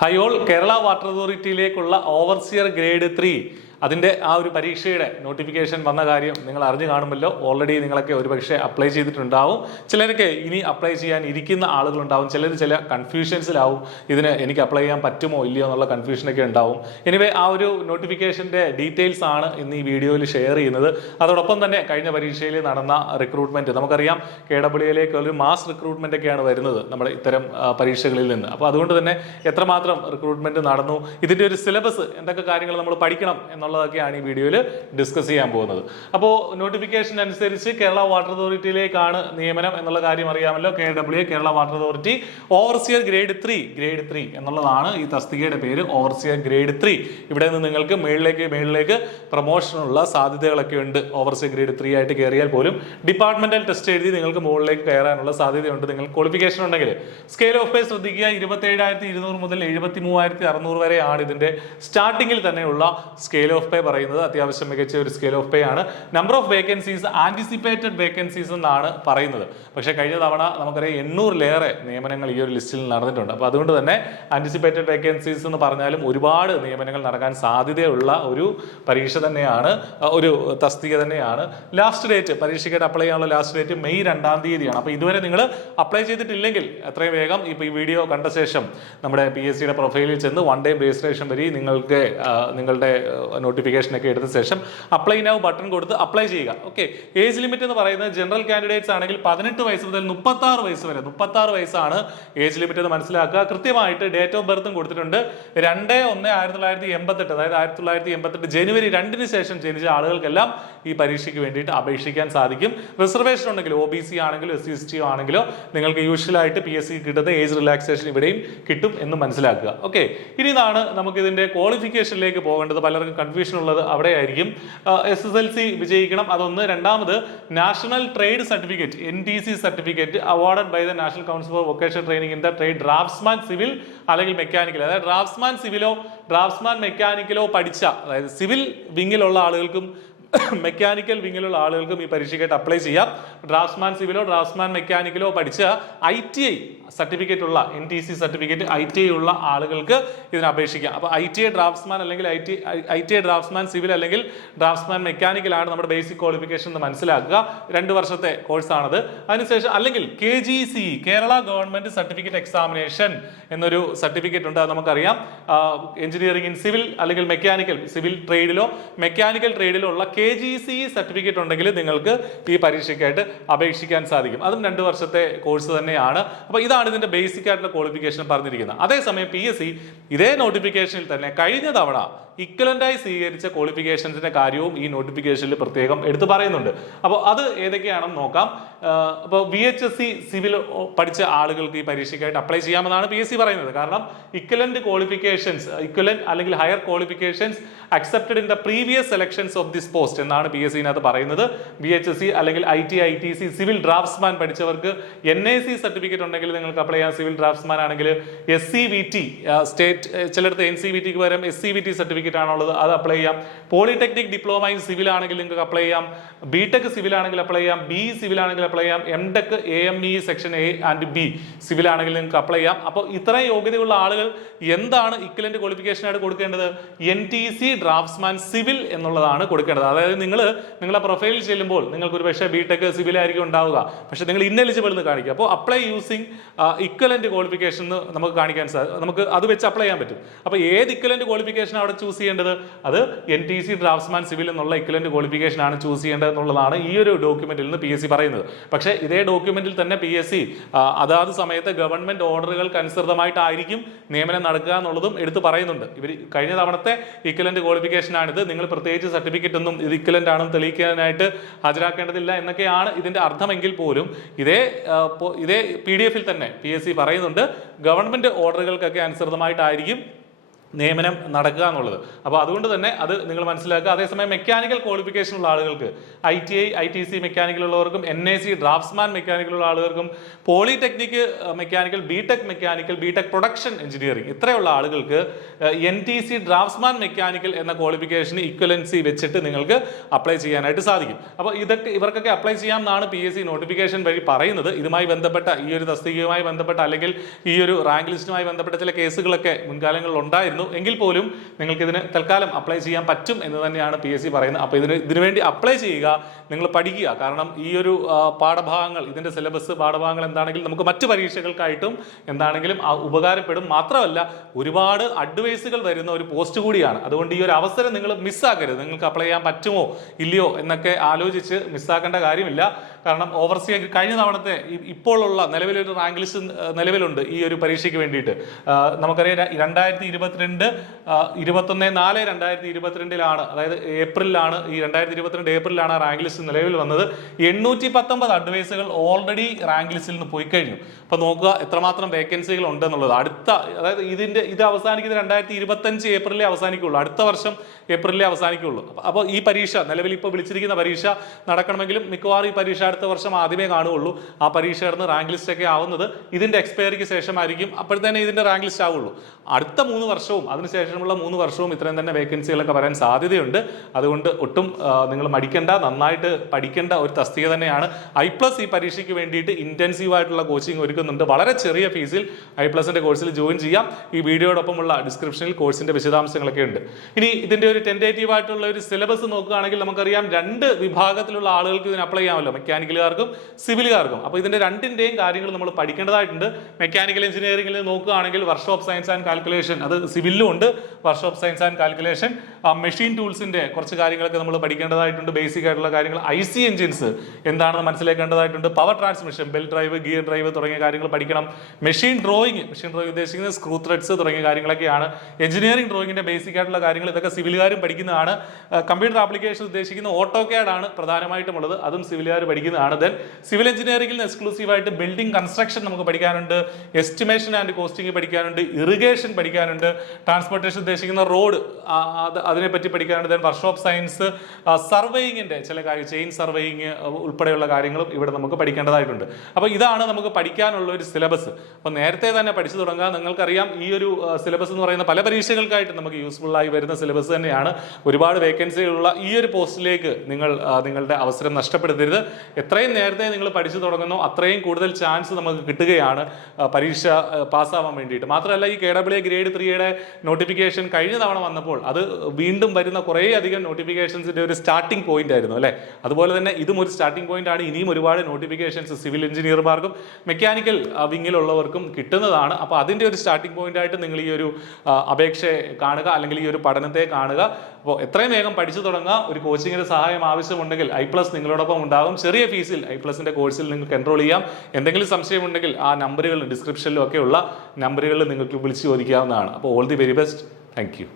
ഹയോൾ Kerala water അതോറിറ്റിയിലേക്കുള്ള overseer grade 3 അതിൻ്റെ ആ ഒരു പരീക്ഷയുടെ നോട്ടിഫിക്കേഷൻ വന്ന കാര്യം നിങ്ങൾ അറിഞ്ഞു കാണുമല്ലോ. ഓൾറെഡി നിങ്ങളൊക്കെ ഒരുപക്ഷെ അപ്ലൈ ചെയ്തിട്ടുണ്ടാവും. ചിലർക്ക് ഇനി അപ്ലൈ ചെയ്യാൻ ഇരിക്കുന്ന ആളുകളുണ്ടാവും. ചില കൺഫ്യൂഷൻസിലാവും, ഇതിന് എനിക്ക് അപ്ലൈ ചെയ്യാൻ പറ്റുമോ ഇല്ലയോ എന്നുള്ള കൺഫ്യൂഷനൊക്കെ ഉണ്ടാവും. എനിവേ ആ ഒരു നോട്ടിഫിക്കേഷൻ്റെ ഡീറ്റെയിൽസ് ആണ് ഇന്ന് ഈ വീഡിയോയിൽ ഷെയർ ചെയ്യുന്നത്. അതോടൊപ്പം തന്നെ കഴിഞ്ഞ പരീക്ഷയിൽ നടന്ന റിക്രൂട്ട്മെന്റ് നമുക്കറിയാം, KWA ഒരു മാസ് റിക്രൂട്ട്മെന്റ് ഒക്കെയാണ് വരുന്നത് നമ്മുടെ ഇത്തരം പരീക്ഷകളിൽ നിന്ന്. അപ്പോൾ അതുകൊണ്ട് തന്നെ എത്രമാത്രം റിക്രൂട്ട്മെന്റ് നടന്നു, ഇതിൻ്റെ ഒരു സിലബസ് എന്തൊക്കെ കാര്യങ്ങൾ നമ്മൾ പഠിക്കണം എന്നുള്ളതൊക്കെയാണ് ഈ വീഡിയോയിൽ ഡിസ്കസ് ചെയ്യാൻ പോകുന്നത്. അപ്പോൾ നോട്ടിഫിക്കേഷൻ അനുസരിച്ച് കേരള വാട്ടർ അതോറിറ്റിയിലേക്കാണ് നിയമനം എന്നുള്ള കാര്യം അറിയാമല്ലോ. KWA Kerala water authority overseer grade 3 എന്നുള്ളതാണ് ഈ തസ്തികയുടെ പേര്, ഓവർസിയർ ഗ്രേഡ് 3. ഇവിടെ നിന്ന് നിങ്ങൾക്ക് മേളിലേക്ക് പ്രൊമോഷനുള്ള സാധ്യതകളൊക്കെ ഉണ്ട്. ഓവർസിയർ ഗ്രേഡ് 3 ആയിട്ട് കയറിയാൽ പോലും ഡിപ്പാർട്ട്മെന്റൽ ടെസ്റ്റ് എഴുതി നിങ്ങൾക്ക് മുകളിലേക്ക് കയറാനുള്ള സാധ്യതയുണ്ട്. നിങ്ങൾ ക്വാളിഫിക്കേഷൻ ഉണ്ടെങ്കിൽ സ്കെയിൽ ഓഫ് പേ ശ്രദ്ധിക്കുക. 27,200 മുതൽ 73,600 വരെയാണ് ഇതിന്റെ സ്റ്റാർട്ടിങ്ങിൽ തന്നെയുള്ള സ്കെയിൽ ഓഫ് പേ പറയുന്നത്. അത്യാവശ്യം മികച്ച ഒരു സ്കെയിൽ ഓഫ് പേ ആണ്. Number of vacancies anticipated vacancies എന്നാണ് പറയുന്നത്. പക്ഷേ കഴിഞ്ഞ തവണ നമുക്കറിയാം 800-ലേറെ നിയമനങ്ങൾ ഈ ഒരു ലിസ്റ്റിൽ നടന്നിട്ടുണ്ട്. അപ്പോൾ അതുകൊണ്ട് തന്നെ ആന്റിസിപ്പേറ്റഡ് വേക്കൻസീസ് എന്ന് പറഞ്ഞാലും ഒരുപാട് നിയമനങ്ങൾ നടക്കാൻ സാധ്യതയുള്ള ഒരു പരീക്ഷ തന്നെയാണ്, ഒരു തസ്തിക തന്നെയാണ്. ലാസ്റ്റ് ഡേറ്റ് പരീക്ഷയ്ക്കായിട്ട് അപ്ലൈ ചെയ്യാനുള്ള ലാസ്റ്റ് ഡേറ്റ് മെയ് 2-ാം തീയതിയാണ്. അപ്പോൾ ഇതുവരെ നിങ്ങൾ അപ്ലൈ ചെയ്തിട്ടില്ലെങ്കിൽ എത്രയും വേഗം ഇപ്പോൾ ഈ വീഡിയോ കണ്ട ശേഷം നമ്മുടെ PSCയുടെ പ്രൊഫൈലിൽ ചെന്ന് 1 day രജിസ്ട്രേഷൻ വഴി നിങ്ങൾക്ക് നിങ്ങളുടെ നോട്ടിഫിക്കേഷനൊക്കെ എടുത്ത ശേഷം അപ്ലൈ നൗ ബട്ടൺ കൊടുത്ത് അപ്ലൈ ചെയ്യുക. ഓക്കെ. ഏജ് ലിമിറ്റ് എന്ന് പറയുന്നത് ജനറൽ കാൻഡിഡേറ്റ്സ് ആണെങ്കിൽ 18 വയസ്സ് മുതൽ 36 വയസ്സ് വരെ, 36 വയസ്സാണ് ഏജ് ലിമിറ്റ് എന്ന് മനസ്സിലാക്കുക. കൃത്യമായിട്ട് ഡേറ്റ് ഓഫ് ബർത്തും കൊടുത്തിട്ടുണ്ട്. 2/1/1988, അതായത് 1988 ജനുവരി 2-ന് ശേഷം ജനിച്ച ആളുകൾക്കെല്ലാം ഈ പരീക്ഷയ്ക്ക് വേണ്ടിയിട്ട് അപേക്ഷിക്കാൻ സാധിക്കും. റിസർവേഷൻ ഉണ്ടെങ്കിൽ OBC ആണെങ്കിലോ SC/ST ആണെങ്കിലോ നിങ്ങൾക്ക് യൂഷ്വലായിട്ട് PSC കിട്ടുന്ന ഏജ് റിലാക്സേഷൻ ഇവിടെയും കിട്ടും എന്ന് മനസ്സിലാക്കുക. ഓക്കെ. ഇനി ഇതാണ് നമുക്ക് ഇതിന്റെ ക്വാളിഫിക്കേഷനിലേക്ക് പോകേണ്ടത്. പലർക്കും കൺഫ്യൂഷൻ ഉള്ളത് അവിടെ ആയിരിക്കും. SSLC വിജയിക്കണം, അതൊന്ന്. രണ്ടാമത് national trade certificate NTC certificate awarded by the national council for vocational training in the trade draftsman civil അല്ലെങ്കിൽ മെക്കാനിക്കൽ, അതായത് ഡ്രാഫ്റ്റ്സ്മാൻ സിവിലോ ഡ്രാഫ്റ്റ്സ്മാൻ മെക്കാനിക്കലോ പഠിച്ച, അതായത് സിവിൽ വിങ്ങിലുള്ള ആളുകൾക്കും മെക്കാനിക്കൽ വിങ്ങിലുള്ള ആളുകൾക്കും ഈ പരീക്ഷയ്ക്കായിട്ട് അപ്ലൈ ചെയ്യാം. ഡ്രാഫ്റ്റ്സ്മാൻ സിവിലോ ഡ്രാഫ്റ്റ്സ്മാൻ മെക്കാനിക്കലോ പഠിച്ച ITI സർട്ടിഫിക്കറ്റ് ഉള്ള NTC സർട്ടിഫിക്കറ്റ് ITI ഉള്ള ആളുകൾക്ക് ഇതിന് അപേക്ഷിക്കാം. അപ്പോൾ ITI ഡ്രാഫ്റ്റ്സ്മാൻ അല്ലെങ്കിൽ ITI ഡ്രാഫ്റ്റ്സ്മാൻ സിവിൽ അല്ലെങ്കിൽ ഡ്രാഫ്റ്റ്സ്മാൻ മെക്കാനിക്കൽ ആണ് നമ്മുടെ ബേസിക് ക്വാളിഫിക്കേഷൻ എന്ന് മനസ്സിലാക്കുക. 2 വർഷത്തെ കോഴ്സാണത്. അതിനുശേഷം അല്ലെങ്കിൽ KGCE Kerala government certificate examination എന്നൊരു സർട്ടിഫിക്കറ്റ് ഉണ്ട്. അത് നമുക്കറിയാം. എഞ്ചിനീയറിംഗ് ഇൻ സിവിൽ അല്ലെങ്കിൽ മെക്കാനിക്കൽ, സിവിൽ ട്രേഡിലോ മെക്കാനിക്കൽ ട്രേഡിലോ ഉള്ള KGCE സർട്ടിഫിക്കറ്റ് ഉണ്ടെങ്കിൽ നിങ്ങൾക്ക് ഈ പരീക്ഷയ്ക്കായിട്ട് അപേക്ഷിക്കാൻ സാധിക്കും. അതും 2 വർഷത്തെ കോഴ്സ് തന്നെയാണ്. അപ്പോൾ ഇതാണ് ഇതിന്റെ ബേസിക് ആയിട്ടുള്ള ക്വാളിഫിക്കേഷൻ പറഞ്ഞിരിക്കുന്നത്. അതേസമയം PSC ഇതേ നോട്ടിഫിക്കേഷനിൽ തന്നെ കഴിഞ്ഞ തവണ ഇക്വലന്റായി സ്വീകരിച്ച ക്വാളിഫിക്കേഷൻസിന്റെ കാര്യവും ഈ നോട്ടിഫിക്കേഷനിൽ പ്രത്യേകം എടുത്തു പറയുന്നുണ്ട്. അപ്പോൾ അത് ഏതൊക്കെയാണെന്ന് നോക്കാം. അപ്പോൾ VHSC സിവിൽ പഠിച്ച ആളുകൾക്ക് ഈ പരീക്ഷയ്ക്കായിട്ട് അപ്ലൈ ചെയ്യാമെന്നാണ് PSC പറയുന്നത്. കാരണം ഇക്വലന്റ് ക്വാളിഫിക്കേഷൻസ്, ഇക്വലന്റ് അല്ലെങ്കിൽ higher qualifications accepted in the previous selections of this post എന്നാണ് PSCനകത്ത് പറയുന്നത്. VHSC അല്ലെങ്കിൽ ITI ITC സിവിൽ ഡ്രാഫ്റ്റ്സ്മാൻ പഠിച്ചവർക്ക് NAC സർട്ടിഫിക്കറ്റ് ഉണ്ടെങ്കിൽ നിങ്ങൾക്ക് അപ്ലൈ ചെയ്യാം. സിവിൽ ഡ്രാഫ്റ്റ്സ്മാൻ ആണെങ്കിൽ SCVT, സ്റ്റേറ്റ് ചിലടത്ത് NCVTക്ക് പകരം SCVT സർട്ടിഫിക്കറ്റ് ആണുള്ളത്, അത് അപ്ലൈ ചെയ്യാം. പോളിടെക്നിക് ഡിപ്ലോമ ഇൻ സിവിൽ ആണെങ്കിൽ നിങ്ങൾക്ക് അപ്ലൈ ചെയ്യാം. BTech സിവിൽ ആണെങ്കിൽ അപ്ലൈ ചെയ്യാം. BE സിവിൽ ആണെങ്കിൽ അപ്ലൈ ചെയ്യാം. MTech AME section A and B civil ആണെങ്കിൽ നിങ്ങൾക്ക് അപ്ലൈ ചെയ്യാം. അപ്പോൾ ഇത്രയും യോഗ്യതയുള്ള ആളുകൾ എന്താണ് ഇക്വലന്റ് ക്വാളിഫിക്കേഷൻ ആയിട്ട് കൊടുക്കേണ്ടത്? NTC ഡ്രാഫ്റ്റ്സ്മാൻ സിവിൽ എന്നുള്ളതാണ് കൊടുക്കേണ്ടത്. അതായത് നിങ്ങളെ പ്രൊഫൈലിൽ ചെല്ലുമ്പോൾ നിങ്ങൾക്ക് ഒരു പക്ഷേ BTech സിവിൽ ആയിരിക്കും ഉണ്ടാവുക, പക്ഷെ നിങ്ങൾ ഇന്നെലിജിബിൾ എന്ന് കാണിക്കുക. അപ്പോൾ അപ്ലൈ യൂസിങ് ഇക്വലന്റ് ക്വാളിഫിക്കേഷൻ എന്ന് നമുക്ക് കാണിക്കാൻ സാധിക്കും. നമുക്ക് അത് വെച്ച് അപ്ലൈ ചെയ്യാൻ പറ്റും. അപ്പോൾ ഏത് ഇക്വലന്റ് ക്വാളിഫിക്കേഷൻ അവിടെ ചൂസ് ചെയ്യേണ്ടത്? അത് NTC ഡ്രാഫ്റ്റ്സ്മാൻ സിവിൽ എന്നുള്ള ഇക്വലന്റ് ക്വാളിഫിക്കേഷൻ ആണ് ചൂസ് ചെയ്യേണ്ടത് എന്നുള്ളതാണ് ഈ ഒരു ഡോക്യുമെന്റിൽ നിന്ന് PSC പറയുന്നത്. പക്ഷേ ഇതേ ഡോക്യുമെന്റിൽ തന്നെ PSC അതാത് സമയത്ത് ഗവൺമെന്റ് ഓർഡറുകൾക്ക് അനുസൃതമായിട്ടായിരിക്കും നിയമനം നടക്കുക എന്നുള്ളതും എടുത്തു പറയുന്നുണ്ട്. ഇവർ കഴിഞ്ഞ തവണത്തെ ഇക്വലന്റ് ക്വാളിഫിക്കേഷൻ ആണിത്. നിങ്ങൾ പ്രത്യേകിച്ച് സർട്ടിഫിക്കറ്റ് ഒന്നും ഇത് ഇക്വലന്റ് ആണെന്ന് തെളിയിക്കാനായിട്ട് ഹാജരാക്കേണ്ടതില്ല എന്നൊക്കെയാണ് ഇതിന്റെ അർത്ഥമെങ്കിൽ പോലും ഇതേ PDF തന്നെ PSC പറയുന്നുണ്ട് ഗവൺമെന്റ് ഓർഡറുകൾക്കൊക്കെ അനുസൃതമായിട്ടായിരിക്കും നിയമനം നടക്കുക എന്നുള്ളത്. അപ്പോൾ അതുകൊണ്ട് തന്നെ അത് നിങ്ങൾ മനസ്സിലാക്കുക. അതേസമയം മെക്കാനിക്കൽ ക്വാളിഫിക്കേഷൻ ഉള്ള ആളുകൾക്ക് ITI ITC മെക്കാനിക്കൽ ഉള്ളവർക്കും NAC ഡ്രാഫ്റ്റ്സ്മാൻ മെക്കാനിക്കൽ ഉള്ള ആളുകൾക്കും polytechnic mechanical BTech production engineering ഇത്രയുള്ള ആളുകൾക്ക് NTC ഡ്രാഫ്റ്റ്സ്മാൻ മെക്കാനിക്കൽ എന്ന ക്വാളിഫിക്കേഷന് ഇക്വലൻസി വെച്ചിട്ട് നിങ്ങൾക്ക് അപ്ലൈ ചെയ്യാനായിട്ട് സാധിക്കും. അപ്പോൾ ഇവർക്കൊക്കെ അപ്ലൈ ചെയ്യാം എന്നാണ് PSC നോട്ടിഫിക്കേഷൻ വഴി പറയുന്നത്. ഇതുമായി ബന്ധപ്പെട്ട ഈ ഒരു തസ്തികയുമായി ബന്ധപ്പെട്ട അല്ലെങ്കിൽ ഈ ഒരു റാങ്ക് ലിസ്റ്റുമായി ബന്ധപ്പെട്ട ചില കേസുകളൊക്കെ മുൻകാലങ്ങളിൽ ഉണ്ടായിരുന്നു. എങ്കിൽ പോലും നിങ്ങൾക്ക് ഇതിന് തൽക്കാലം അപ്ലൈ ചെയ്യാൻ പറ്റും എന്ന് തന്നെയാണ് PSC പറയുന്നത്. അപ്പോൾ ഇതിനു വേണ്ടി അപ്ലൈ ചെയ്യുക, നിങ്ങൾ പഠിക്കുക. കാരണം ഈ ഒരു പാഠഭാഗങ്ങൾ, ഇതിന്റെ സിലബസ് പാഠഭാഗങ്ങൾ എന്താണെങ്കിലും നമുക്ക് മറ്റു പരീക്ഷകൾക്കായിട്ടും എന്താണെങ്കിലും ഉപകാരപ്പെടും. മാത്രമല്ല ഒരുപാട് അഡ്വൈസുകൾ വരുന്ന ഒരു പോസ്റ്റ് കൂടിയാണ്. അതുകൊണ്ട് ഈ ഒരു അവസരം നിങ്ങൾ മിസ്സാക്കരുത്. നിങ്ങൾക്ക് അപ്ലൈ ചെയ്യാൻ പറ്റുമോ ഇല്ലയോ എന്നൊക്കെ ആലോചിച്ച് മിസ്സാക്കേണ്ട കാര്യമില്ല. കാരണം ഓവർസിയർ കഴിഞ്ഞ തവണത്തെ ഇപ്പോഴുള്ള നിലവിലൊരു റാങ്ക് ലിസ്റ്റ് നിലവിലുണ്ട് ഈ ഒരു പരീക്ഷയ്ക്ക് വേണ്ടിയിട്ട്. നമുക്കറിയാം 2021/4/2022 അതായത് ഏപ്രിലാണ്, ഈ 2022 ഏപ്രിലാണ് റാങ്ക് ലിസ്റ്റ് നിലവിൽ വന്നത്. 819 അഡ്വൈസുകൾ ഓൾറെഡി റാങ്ക് ലിസ്റ്റിൽ നിന്ന് പോയി കഴിഞ്ഞു. അപ്പൊ നോക്കുക എത്രമാത്രം വേക്കൻസികൾ ഉണ്ടെന്നുള്ളത്. അതായത് ഇത് അവസാനിക്കുന്നത് 2025 ഏപ്രിലേ അവസാനിക്കുള്ളൂ. അടുത്ത വർഷം ഏപ്രിലേ അവസാനിക്കുള്ളൂ. അപ്പോൾ ഈ പരീക്ഷ നിലവിൽ ഇപ്പോൾ വിളിച്ചിരിക്കുന്ന പരീക്ഷ നടക്കണമെങ്കിലും മിക്കവാറും ഈ പരീക്ഷ അടുത്ത വർഷം ആദ്യമേ കാണുകയുള്ളൂ. ആ പരീക്ഷ നടന്ന് റാങ്ക് ലിസ്റ്റ് ഒക്കെ ആവുന്നത് ഇതിന്റെ എക്സ്പയറിക്ക് ശേഷമായിരിക്കും. അപ്പോഴത്തേനെ ഇതിന്റെ റാങ്ക് ലിസ്റ്റ് ആവുള്ളൂ. അടുത്ത 3 വർഷവും അതിനുശേഷമുള്ള 3 വർഷവും ഇത്രയും തന്നെ വേക്കൻസികളൊക്കെ വരാൻ സാധ്യതയുണ്ട്. അതുകൊണ്ട് ഒട്ടും നിങ്ങൾ മടിക്കേണ്ട, നന്നായിട്ട് പഠിക്കേണ്ട ഒരു തസ്തിക തന്നെയാണ്. I+ ഈ പരീക്ഷയ്ക്ക് വേണ്ടിയിട്ട് ഇന്റൻസീവ് ആയിട്ടുള്ള കോച്ചിങ് ഒരുക്കുന്നുണ്ട്. വളരെ ചെറിയ ഫീസിൽ I+ന്റെ കോഴ്സിൽ ജോയിൻ ചെയ്യാം. ഈ വീഡിയോടൊപ്പമുള്ള ഡിസ്ക്രിപ്ഷനിൽ കോഴ്സിന്റെ വിശദാംശങ്ങളൊക്കെ ഉണ്ട്. ഇനി ഇതിന്റെ ഒരു ടെന്റേറ്റീവ് ആയിട്ടുള്ള ഒരു സിലബസ് നോക്കുകയാണെങ്കിൽ നമുക്കറിയാം 2 വിഭാഗത്തിലുള്ള ആളുകൾക്ക് ഇതിന് അപ്ലൈ ചെയ്യാമല്ലോ, മെക്കാനിക്കലുകാർക്കും സിവിലുകാർക്കും. അപ്പോൾ ഇതിന്റെ രണ്ടിന്റെയും കാര്യങ്ങൾ നമ്മൾ പഠിക്കേണ്ടതായിട്ടുണ്ട്. മെക്കാനിക്കൽ എഞ്ചിനീയറിംഗിൽ നോക്കുകയാണെങ്കിൽ വർക്ക്ഷോപ്പ് സയൻസ് ആൻഡ് കാൽക്കുലേഷൻ, അത് സിവിലും ഉണ്ട്. Workshop science and calculation, machine ടൂൾസിന്റെ കുറച്ച് കാര്യങ്ങളൊക്കെ നമ്മൾ പഠിക്കേണ്ടതായിട്ടുണ്ട്. ബേസിക് ആയിട്ടുള്ള കാര്യങ്ങൾ, IC എഞ്ചിൻസ് എന്താണെന്ന് മനസ്സിലാക്കേണ്ടതായിട്ടുണ്ട്. Power transmission, belt drive, gear drive തുടങ്ങിയ കാര്യങ്ങൾ പഠിക്കണം. മെഷീൻ ഡ്രോയിങ് ഉദ്ദേശിക്കുന്നത് സ്ക്രൂ ത്രെഡ്സ് തുടങ്ങിയ കാര്യങ്ങളൊക്കെയാണ്. എഞ്ചിനീയറിംഗ് ഡ്രോയിങ്ങിന്റെ ബേസിക് ആയിട്ടുള്ള കാര്യങ്ങൾ ഇതൊക്കെ സിവിലുകാരും പഠിക്കുന്നതാണ്. കമ്പ്യൂട്ടർ ആപ്ലിക്കേഷൻ ഉദ്ദേശിക്കുന്ന AutoCAD ആണ് പ്രധാനമായിട്ടുമുള്ളത്, അതും സിവിലുകാർ പഠിക്കുന്നതാണ്. ദെൻ സിവിൽ എഞ്ചിനീയറിംഗിൽ എക്സ്ക്ലൂസീവ് ആയിട്ട് ബിൽഡിംഗ് കൺസ്ട്രക്ഷൻ നമുക്ക് പഠിക്കാനുണ്ട്, എസ്റ്റിമേഷൻ ആൻഡ് കോസ്റ്റിംഗ് പഠിക്കാനുണ്ട്, ഇറിഗേഷൻ പഠിക്കാനുണ്ട്, ട്രാൻസ്പോർട്ടേഷൻ ഉദ്ദേശിക്കുന്ന റോഡ് അതിനെപ്പറ്റി പഠിക്കാനുണ്ട്. ദെൻ വർക്ക്ഷോപ്പ് സയൻസ്, സർവേയിങ്ങിന്റെ ചില കാര്യം, ചെയിൻ സർവേയിങ് ഉൾപ്പെടെയുള്ള കാര്യങ്ങളും ഇവിടെ നമുക്ക് പഠിക്കേണ്ടതായിട്ടുണ്ട്. അപ്പോൾ ഇതാണ് നമുക്ക് പഠിക്കാനുള്ള ഒരു സിലബസ്. അപ്പോൾ നേരത്തെ തന്നെ പഠിച്ചു തുടങ്ങുക. നിങ്ങൾക്കറിയാം ഈ ഒരു സിലബസ് എന്ന് പറയുന്ന പല പരീക്ഷകൾക്കായിട്ട് നമുക്ക് യൂസ്ഫുൾ ആയി വരുന്ന സിലബസ് തന്നെയാണ്. ഒരുപാട് വേക്കൻസികളുള്ള ഈ ഒരു പോസ്റ്റിലേക്ക് നിങ്ങൾ നിങ്ങളുടെ അവസരം നഷ്ടപ്പെടുത്തരുത്. എത്രയും നേരത്തെ നിങ്ങൾ പഠിച്ചു തുടങ്ങുന്നോ അത്രയും കൂടുതൽ ചാൻസ് നമുക്ക് കിട്ടുകയാണ് പരീക്ഷ പാസ്സാവാൻ വേണ്ടിയിട്ട്. മാത്രമല്ല ഈ KAA ഗ്രേഡ് 3യുടെ നോട്ടിഫിക്കേഷൻ കഴിഞ്ഞ തവണ വന്നപ്പോൾ അത് വീണ്ടും വരുന്ന കുറേ അധികം നോട്ടിഫിക്കേഷൻസിന്റെ ഒരു സ്റ്റാർട്ടിംഗ് പോയിന്റ് ആയിരുന്നു അല്ലേ. അതുപോലെ തന്നെ ഇതും ഒരു സ്റ്റാർട്ടിംഗ് പോയിന്റ് ആണ്. ഇനിയും ഒരുപാട് നോട്ടിഫിക്കേഷൻസ് സിവിൽ എഞ്ചിനീയർമാർക്കും മെക്കാനിക്കൽ വിങ്ങിലുള്ളവർക്കും കിട്ടുന്നതാണ്. അപ്പോൾ അതിന്റെ ഒരു സ്റ്റാർട്ടിംഗ് പോയിന്റ് ആയിട്ട് നിങ്ങൾ ഈ ഒരു അപേക്ഷ കാണുക, അല്ലെങ്കിൽ ഈ ഒരു പഠനത്തെ കാണുക. അപ്പോൾ എത്രയും വേഗം പഠിച്ചു തുടങ്ങുക. ഒരു കോച്ചിങ്ങിന്റെ സഹായം ആവശ്യമുണ്ടെങ്കിൽ I+ നിങ്ങളോടൊപ്പം ഉണ്ടാകും. ചെറിയ ഫീസിൽ I+ന്റെ കോഴ്സിൽ നിങ്ങൾക്ക് എൻറോൾ ചെയ്യാം. എന്തെങ്കിലും സംശയമുണ്ടെങ്കിൽ ആ നമ്പറുകൾ ഡിസ്ക്രിപ്ഷനിലും ഒക്കെ ഉള്ള നമ്പറുകളിൽ നിങ്ങൾക്ക് വിളിച്ച് ചോദിക്കാവുന്നതാണ്. അപ്പോൾ all the very best. Thank you.